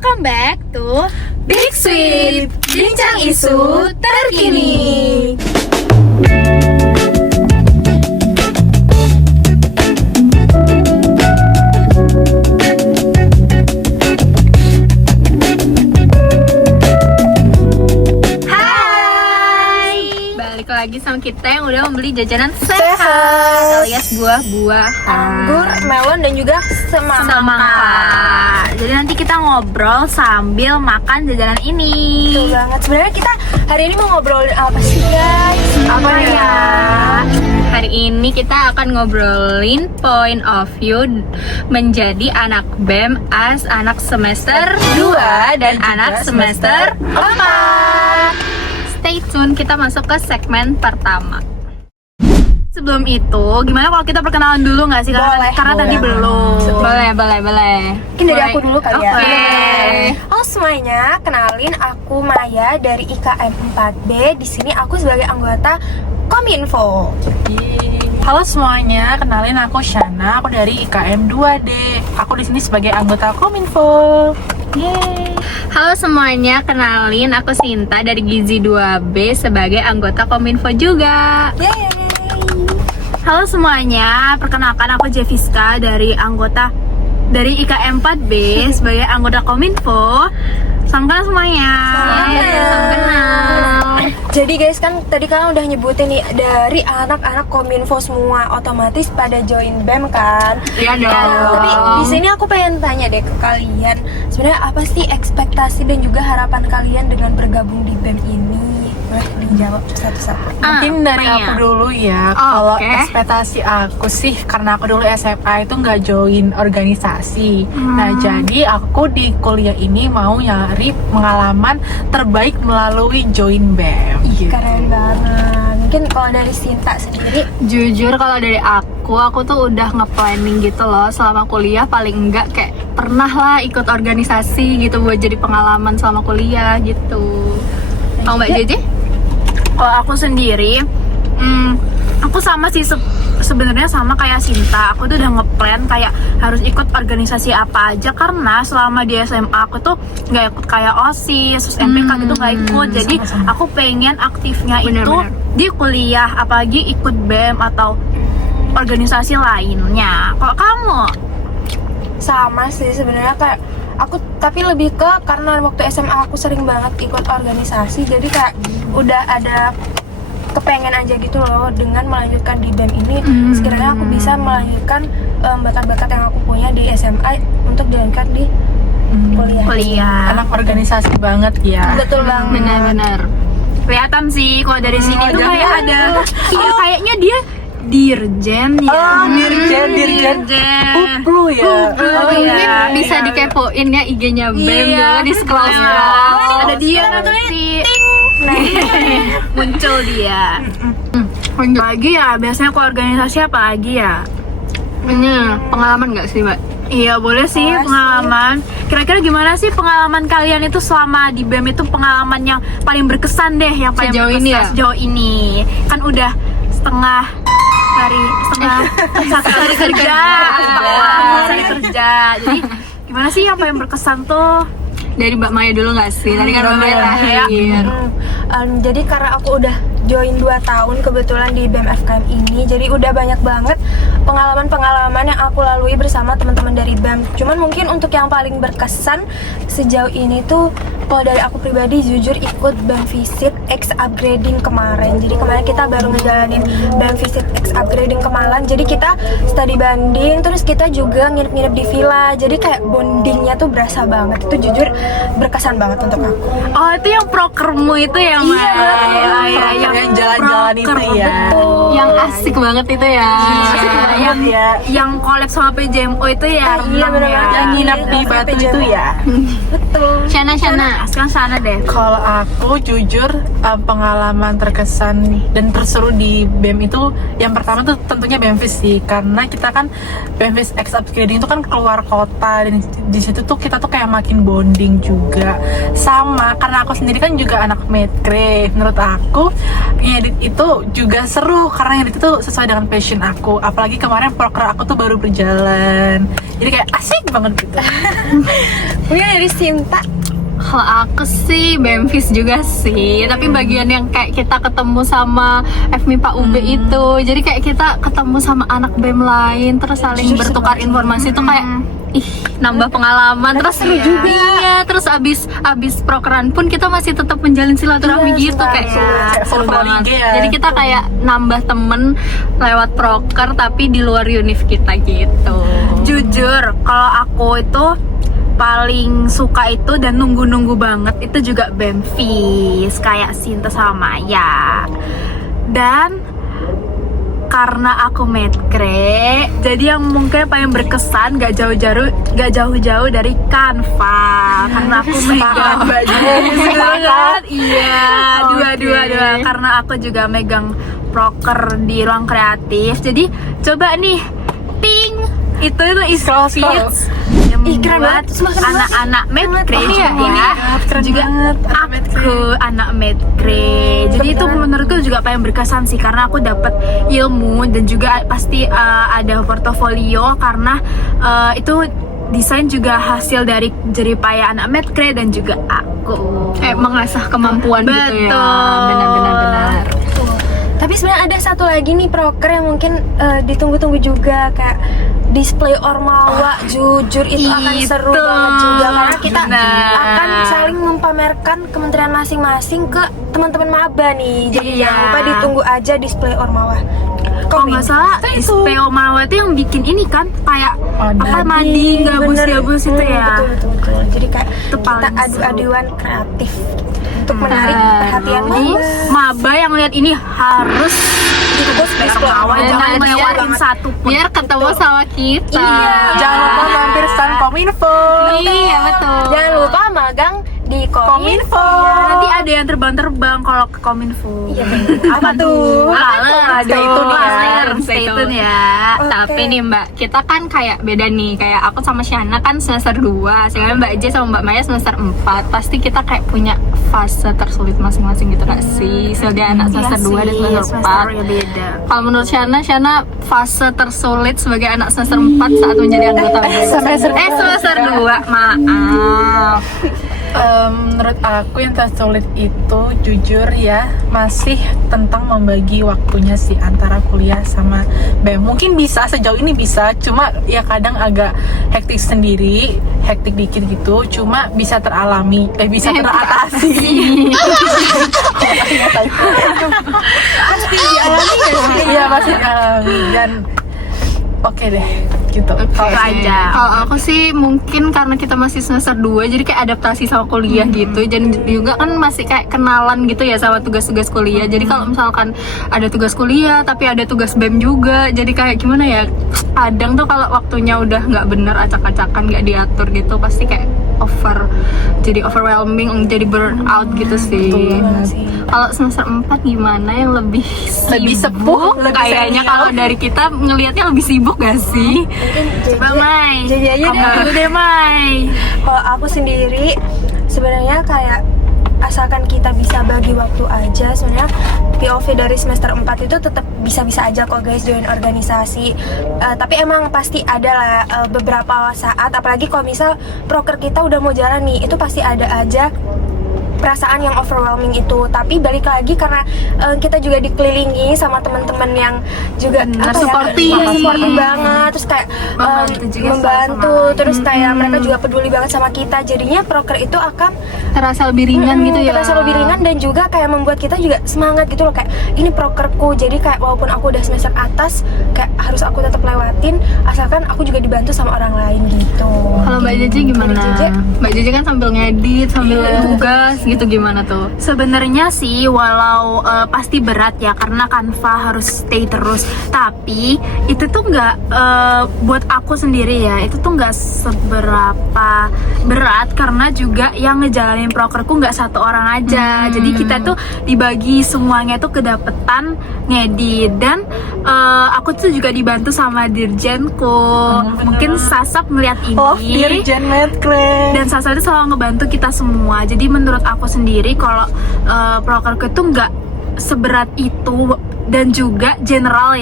Welcome back to Big Sweet, bincang isu terkini. lagi sama kita yang udah membeli jajanan sehat alias buah-buahan, anggur, melon, dan juga semangka. Jadi nanti kita ngobrol sambil makan jajanan ini. Betul banget. Sebenarnya kita hari ini mau ngobrolin apa sih guys? Apa ya? Hari ini kita akan ngobrolin point of view menjadi anak BEM as anak semester 2 dan anak semester 4. Stay tune, kita masuk ke segmen pertama. Sebelum itu, gimana kalau kita perkenalan dulu nggak sih? Karena tadi belum. Boleh. Mungkin dari aku dulu kali ya. Oke. Halo semuanya, kenalin aku Maya dari IKM 4B. Di sini aku sebagai anggota Kominfo. Halo semuanya, kenalin aku Shana, aku dari IKM 2D. Aku di sini sebagai anggota Kominfo. Yeay. Halo semuanya, kenalin aku Sinta dari Gizi 2B sebagai anggota Kominfo juga. Yeay. Halo semuanya, perkenalkan aku Jeviska dari IKM 4B sebagai anggota Kominfo. Salam kenal semuanya. Salam kenal. Jadi guys, kan tadi kalian udah nyebutin nih dari anak-anak Kominfo semua otomatis pada join BEM kan? Iya dong. Tapi di sini aku pengen tanya deh ke kalian, sebenarnya apa sih ekspektasi dan juga harapan kalian dengan bergabung di BEM ini? Boleh dijawab satu-satu. Mungkin dari Maya. aku dulu ya. Oh, Kalau oke. ekspektasi aku sih, karena aku dulu SMA itu nggak join organisasi. Nah, jadi aku di kuliah ini mau nyari pengalaman terbaik melalui join BEM. Ih, keren banget. Mungkin kalau dari Sinta sendiri, Jujur kalau dari aku tuh udah nge-planning gitu loh selama kuliah, paling enggak kayak pernah lah ikut organisasi gitu buat jadi pengalaman selama kuliah gitu. Kalau Mbak Jeje? Kalau aku sendiri, aku sama sih sebenarnya sama kayak Sinta. Aku tuh udah ngeplan kayak harus ikut organisasi apa aja, karena selama di SMA aku tuh nggak ikut kayak OSIS, terus MPK gitu nggak ikut. Jadi sama-sama. aku pengen aktifnya Bener. itu di kuliah, apalagi ikut BEM atau organisasi lainnya. Kalau kamu? sama sih sebenarnya kayak aku, tapi lebih ke karena waktu SMA aku sering banget ikut organisasi, jadi kayak udah ada kepengen aja gitu loh dengan melanjutkan di BEM ini. Sekiranya aku bisa melanjutkan bakat-bakat yang aku punya di SMA untuk dilanjutkan di kuliah. Anak organisasi banget ya. Betul banget. Benar-benar kelihatan sih kalau dari sini tuh jangan. kayak ada kayaknya dia dirjen ya. Oh, dirjen. Kuplu ya. Mungkin iya. bisa dikepoin ya IG-nya BEM Iya. dulu, di scroll. Ada dia nanti muncul dia. Lagi ya, biasanya kalau organisasi apa lagi ya? Ini pengalaman nggak sih, Mbak? Iya, boleh sih Boleh pengalaman. Kira-kira gimana sih pengalaman kalian itu selama di BEM itu, pengalaman yang paling berkesan deh, yang paling Sejauh berkesan ini ya? sejauh ini? Kan udah setengah satu hari kerja, Jadi gimana sih yang paling berkesan tuh? Dari Mbak Maya dulu nggak sih? Tadi kan Mbak Maya terakhir. Jadi karena aku udah join 2 tahun kebetulan di BEM FKM ini, jadi udah banyak banget pengalaman-pengalaman yang aku lalui bersama teman-teman dari BEM. Cuman mungkin untuk yang paling berkesan sejauh ini tuh, kalau dari aku pribadi jujur ikut BEM Visit X Upgrading kemarin. Jadi kemarin kita baru ngejalanin BEM Visit X Upgrading kemarin. Jadi kita study banding, terus kita juga nginep-nginep di villa. Jadi kayak bondingnya tuh berasa banget. Itu jujur berkesan banget untuk aku. Oh, itu yang prokermu itu ya, Mbak? Iya, yang jalan-jalan itu ya. Betul. Yang asik banget itu ya. Yang collab sama PJMO itu ya, Iya, renang bener-bener. ya. Yang nginap di batu itu ya. Betul. Shana. Sekarang sana deh. Kalau aku jujur pengalaman terkesan dan terseru di BEM itu, yang pertama tuh tentunya BEMFIS sih, karena kita kan BEMFIS X Upgrading itu kan keluar kota, dan di situ tuh kita tuh kayak makin bonding juga. Sama karena aku sendiri kan juga anak medcre, menurut aku ngedit itu juga seru karena ngedit itu sesuai dengan passion aku. Apalagi kemarin proker aku tuh baru berjalan, jadi kayak asik banget gitu. Mungkin dari Sinta. Kalau aku sih BMFIS juga sih, tapi bagian yang kayak kita ketemu sama FMIPA UB itu, jadi kayak kita ketemu sama anak BEM lain, terus saling bertukar informasi itu kayak nambah pengalaman. Terus iya, terus abis prokeran pun kita masih tetap menjalin silaturahmi gitu, kayak seru banget. Jadi kita kayak nambah temen lewat proker tapi di luar univ kita gitu. Jujur, kalau aku itu paling suka itu dan nunggu-nunggu banget itu juga BMFIS kayak Sinta sama Maya. Dan karena aku medcre, jadi yang mungkin paling berkesan gak jauh-jauh dari Canva, karena aku megang banget. Iya, dua karena aku juga megang proker di ruang kreatif. Jadi coba nih, ting, itu is Keren buat banget. anak-anak medcre Iya, juga, juga aku anak medcre. Jadi itu menurutku juga paling berkesan sih, karena aku dapat ilmu dan juga pasti ada portofolio karena itu desain juga hasil dari jeripaya anak medcre dan juga aku. Mengasah kemampuan gitu ya. Benar-benar. Tapi sebenarnya ada satu lagi nih proker yang mungkin ditunggu-tunggu juga, kayak display Ormawa. Jujur itu akan seru banget juga karena kita akan saling mempamerkan kementerian masing-masing ke teman-teman maba nih. Jadi jangan lupa ditunggu aja display Ormawa. Kalau nggak salah, SPO Mawa itu yang bikin ini kan kayak apa mandi gabus itu ya. Betul. Jadi kayak Itu kita paling adu-aduan kreatif untuk menarik perhatian Jadi maba yang lihat ini harus display Mawa, Ormawa. jangan Benar, lewatin satu pun. Biar ketemu sama kita. Iya. Jangan lupa mampir stand Kominfo. Iya, betul. Jangan lupa magang di Kominfo. Nanti ada yang terbang-terbang kalau ke Kominfo. Iya, apa tuh? Stay tune ya. Tapi nih Mbak, kita kan kayak beda nih. Kayak aku sama Shana kan semester 2, sedangkan Mbak J sama Mbak Maya semester 4. Pasti kita kayak punya fase tersulit masing-masing gitu gak sih? Sebagai anak semester 2 dan semester 4. Beda. Kalau menurut Shana fase tersulit sebagai anak semester 4 saat menjadi anggota BEM. Semester 2, maaf. Menurut aku yang tersulit itu jujur ya masih tentang membagi waktunya sih antara kuliah sama BEM. Mungkin bisa sejauh ini bisa, cuma ya kadang agak hektik sendiri, hektik dikit gitu. Cuma bisa teralami, bisa teratasi. Pasti dialami ya. Iya pasti dialami dan oke deh gitu. Kalau aja. Kalau aku sih mungkin karena kita masih semester 2, jadi kayak adaptasi sama kuliah gitu. Dan juga kan masih kayak kenalan gitu ya sama tugas-tugas kuliah. Jadi kalau misalkan ada tugas kuliah tapi ada tugas BEM juga, jadi kayak gimana ya, kadang tuh kalau waktunya udah nggak bener, acak-acakan, nggak diatur gitu, pasti kayak jadi overwhelming, jadi burnout gitu sih. Kalau semester 4 gimana yang lebih sepuh, lebih kayaknya senior. kalau dari kita ngelihatnya lebih sibuk gak sih? Coba Mai. Jadi aja Kamu dulu deh Mai. Kalau aku sendiri sebenarnya kayak asalkan kita bisa bagi waktu aja, sebenarnya POV dari semester 4 itu tetap bisa-bisa aja kok guys join organisasi. Tapi emang pasti ada lah beberapa saat, apalagi kalau misal proker kita udah mau jalan nih, itu pasti ada aja perasaan yang overwhelming itu. Tapi balik lagi karena kita juga dikelilingi sama teman-teman yang juga supporting banget, terus kayak membantu, terus kayak mereka juga peduli banget sama kita, jadinya proker itu akan Terasa lebih ringan gitu ya. terasa lebih ringan dan juga kayak membuat kita juga semangat gitu loh, kayak ini prokerku, jadi kayak walaupun aku udah semester atas kayak harus aku tetap lewatin asalkan aku juga dibantu sama orang lain gitu. Kalau Mbak Jeje gimana? Mbak Jeje kan sambil ngedit, sambil tugas gitu, gimana tuh? Sebenarnya sih walau pasti berat ya karena Canva harus stay terus, tapi itu tuh nggak buat aku sendiri ya, itu tuh nggak seberapa berat karena juga yang ngejalanin prokerku nggak satu orang aja. Jadi kita tuh dibagi semuanya tuh kedapetan ngedit dan aku tuh juga dibantu sama dirjenku. Mungkin Sasap melihat ini. Dirjen Medcre. Dan Sasa itu selalu ngebantu kita semua. Jadi menurut aku sendiri kalau prokerku itu nggak seberat itu. Dan juga general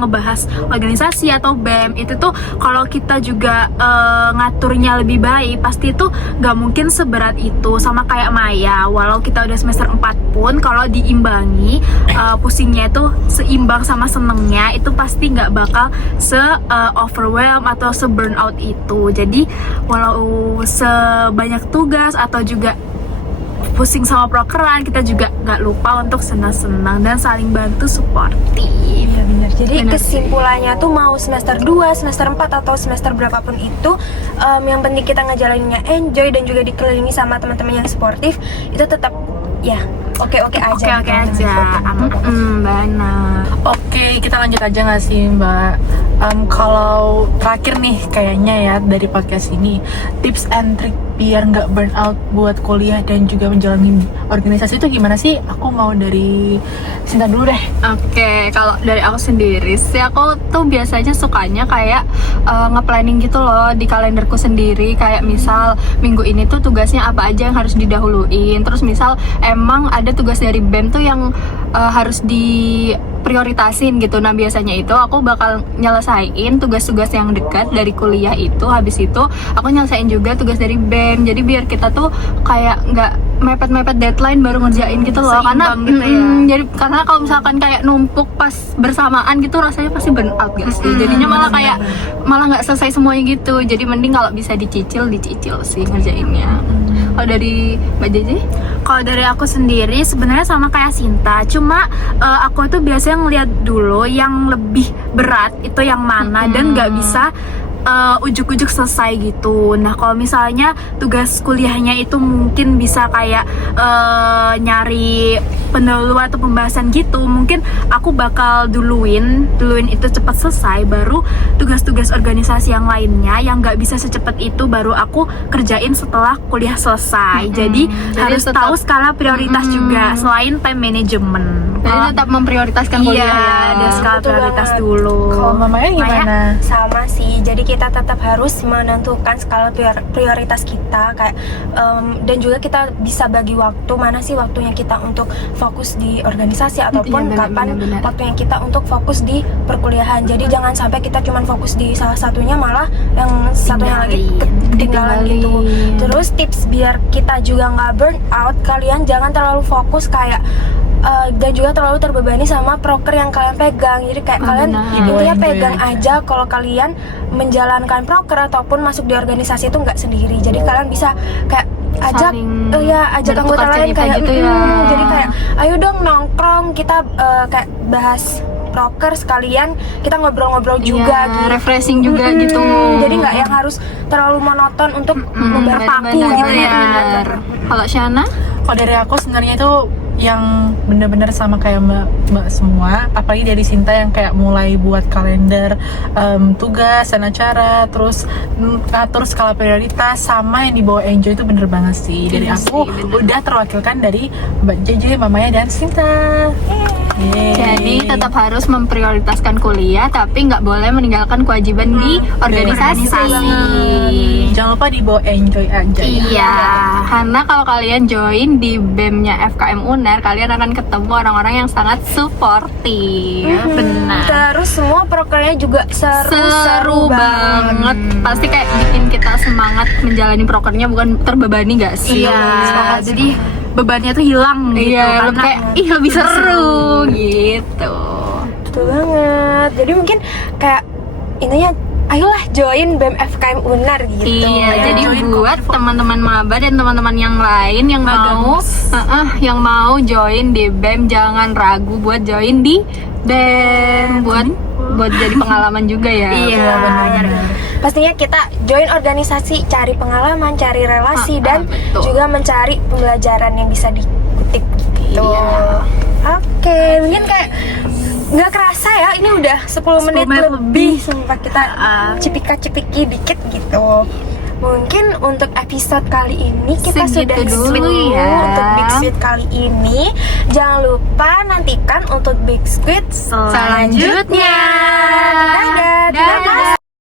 ngebahas organisasi atau BEM itu tuh kalau kita juga ngaturnya lebih baik pasti itu nggak mungkin seberat itu. Sama kayak Maya, walau kita udah semester 4 pun kalau diimbangi pusingnya itu seimbang sama senengnya, itu pasti nggak bakal overwhelm atau burnout itu. Jadi walau sebanyak tugas atau juga pusing sama prokeran, kita juga nggak lupa untuk senang-senang dan saling bantu supportive. Iya benar. Jadi Benar kesimpulannya tuh mau semester 2, semester 4 atau semester berapapun itu, yang penting kita ngejalaninnya enjoy dan juga dikelilingi sama teman-teman yang sportif, itu tetap ya oke-oke aja. Oke aja, aman. Benar. Oke, kita lanjut aja nggak sih Mbak? Kalau terakhir nih kayaknya ya dari podcast ini, tips and trick biar nggak burn out buat kuliah dan juga menjalani organisasi itu gimana sih? Aku mau dari Sinta dulu deh. Oke, kalau dari aku sendiri sih, aku tuh biasanya sukanya kayak nge-planning gitu loh di kalenderku sendiri. Kayak misal minggu ini tuh tugasnya apa aja yang harus didahuluin. Terus misal emang ada tugas dari BEM tuh yang harus diprioritasin gitu. Nah biasanya itu aku bakal nyelesain tugas-tugas yang dekat dari kuliah itu. Habis itu aku nyelesain juga tugas dari BEM. Jadi biar kita tuh kayak nggak mepet-mepet deadline baru ngerjain gitu loh. Karena Seimbang gitu ya. jadi karena kalau misalkan kayak numpuk pas bersamaan gitu rasanya pasti burn out gak sih. Jadinya malah nggak selesai semuanya gitu. Jadi mending kalau bisa dicicil sih ngerjainnya. Kalau dari Mbak Jeje? Kalau dari aku sendiri sebenarnya sama kayak Sinta, cuma aku itu biasanya ngeliat dulu yang lebih berat itu yang mana dan nggak bisa ujuk-ujuk selesai gitu. Nah kalau misalnya tugas kuliahnya itu mungkin bisa kayak nyari pendahuluan atau pembahasan gitu, mungkin aku bakal duluin itu cepat selesai, baru tugas-tugas organisasi yang lainnya yang nggak bisa secepat itu baru aku kerjain setelah kuliah selesai. Jadi harus tetap- tahu skala prioritas juga selain time management. Jadi tetap memprioritaskan kuliah Iya, ya. ada skala Betul prioritas banget. dulu. Kalau Mamanya gimana? Sama sih, jadi kita tetap harus menentukan skala prioritas kita kayak dan juga kita bisa bagi waktu, mana sih waktunya kita untuk fokus di organisasi ataupun Iya, benar, kapan benar. waktunya kita untuk fokus di perkuliahan. Jadi jangan sampai kita cuma fokus di salah satunya malah yang satunya lagi ketinggalan gitu. Ditinggalin. Terus tips biar kita juga nggak burn out, kalian jangan terlalu fokus kayak dan juga terlalu terbebani sama proker yang kalian pegang. Jadi kayak kalian benar. intinya Enjoy pegang aja. aja kalau kalian menjalankan proker ataupun masuk di organisasi itu nggak sendiri. Jadi kalian bisa kayak ajak Saling ajak anggota bertukar lain cerita kayak gitu ya. jadi kayak ayo dong nongkrong kita kayak bahas proker sekalian kita ngobrol-ngobrol juga Iya, gitu. refreshing juga gitu. Jadi nggak yang harus terlalu monoton untuk terpaku benar, gitu ya. benar. Kalau Shana? Kalau dari aku sebenarnya itu yang bener-bener sama kayak mbak semua, apalagi dari Sinta yang kayak mulai buat kalender tugas dan acara, terus atur skala prioritas, sama yang dibawa Enjoy itu bener banget sih. Dari Iya aku sih, bener. udah terwakilkan dari Mbak JJ, Mamanya, dan Sinta. Yeay. Jadi tetap harus memprioritaskan kuliah, tapi nggak boleh meninggalkan kewajiban di organisasi. Jangan lupa dibawa Enjoy aja ya. Iya. Karena kalau kalian join di BEM-nya FKM UNER, kalian akan ketemu orang-orang yang sangat suportif. Benar. Terus semua prokernya juga Seru banget. Pasti kayak bikin kita semangat menjalani prokernya, bukan terbebani gak sih? Iya, jadi bebannya tuh hilang gitu. Iya, karena kayak lebih seru gitu. Betul banget. Jadi mungkin kayak intinya ayolah join BEM FKM UNER gitu. Iya, Ya, jadi join buat teman-teman maba dan teman-teman yang lain yang mau join di BEM, jangan ragu buat join di BEM, buat jadi pengalaman juga ya. Iya, benar. Pastinya kita join organisasi, cari pengalaman, cari relasi dan betul. juga mencari pembelajaran yang bisa dikutip gitu. Iya. Oke, mungkin kayak nggak kerasa ya, ini udah 10 menit lebih. Sumpah kita cipika-cipiki dikit gitu. Mungkin untuk episode kali ini kita Segitu sudah dulu sweet ya. untuk Big Squid kali ini. Jangan lupa nantikan untuk Big Squid Selanjutnya. Dadah. Terima kasih.